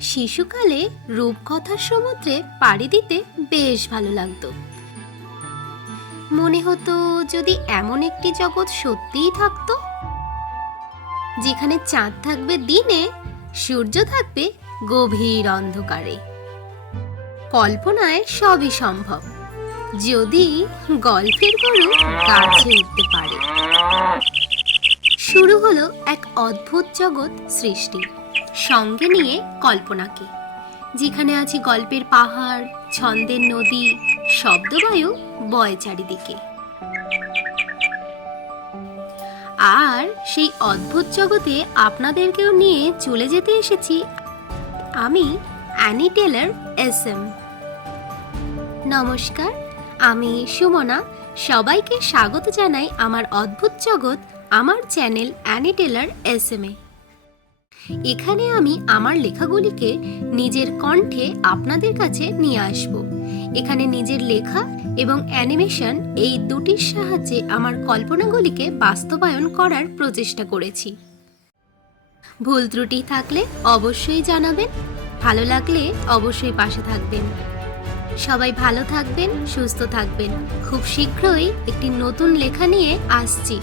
শিশুকালে রূপকথার সমুদ্রে পাড়ি দিতে বেশ ভালো লাগতো। মনে হতো যদি এমন একটি জগৎ সত্যিই থাকতো, যেখানে চাঁদ থাকবে দিনে, সূর্য থাকবে গভীর অন্ধকারে। কল্পনায় সবই সম্ভব, যদি গল্পের গরু গাছে উঠতে পারে। শুরু হলো এক অদ্ভুত জগৎ সৃষ্টি, সঙ্গে নিয়ে কল্পনাকে, যেখানে আছে গল্পের পাহাড়, ছন্দের নদী, শব্দবায়ু বয় চারিদিকে। আর সেই অদ্ভুত জগতে আপনাদেরকেও নিয়ে চলে যেতে এসেছি আমি, অ্যানি টেলর SM। নমস্কার, আমি সুমনা। সবাইকে স্বাগত জানাই আমার অদ্ভুত জগৎ, আমার চ্যানেল অ্যানি টেলর SM এ। এখানে আমি আমার লেখাগুলিকে নিজের কণ্ঠে আপনাদের কাছে নিয়ে আসব। এখানে নিজের লেখা এবং অ্যানিমেশন এই দুটির সাহায্যে আমার কল্পনাগুলিকে বাস্তবায়ন করার প্রচেষ্টা করেছি। ভুল ত্রুটি থাকলে অবশ্যই জানাবেন, ভালো লাগলে অবশ্যই পাশে থাকবেন। সবাই ভালো থাকবেন, সুস্থ থাকবেন। খুব শীঘ্রই একটি নতুন লেখা নিয়ে আসছি।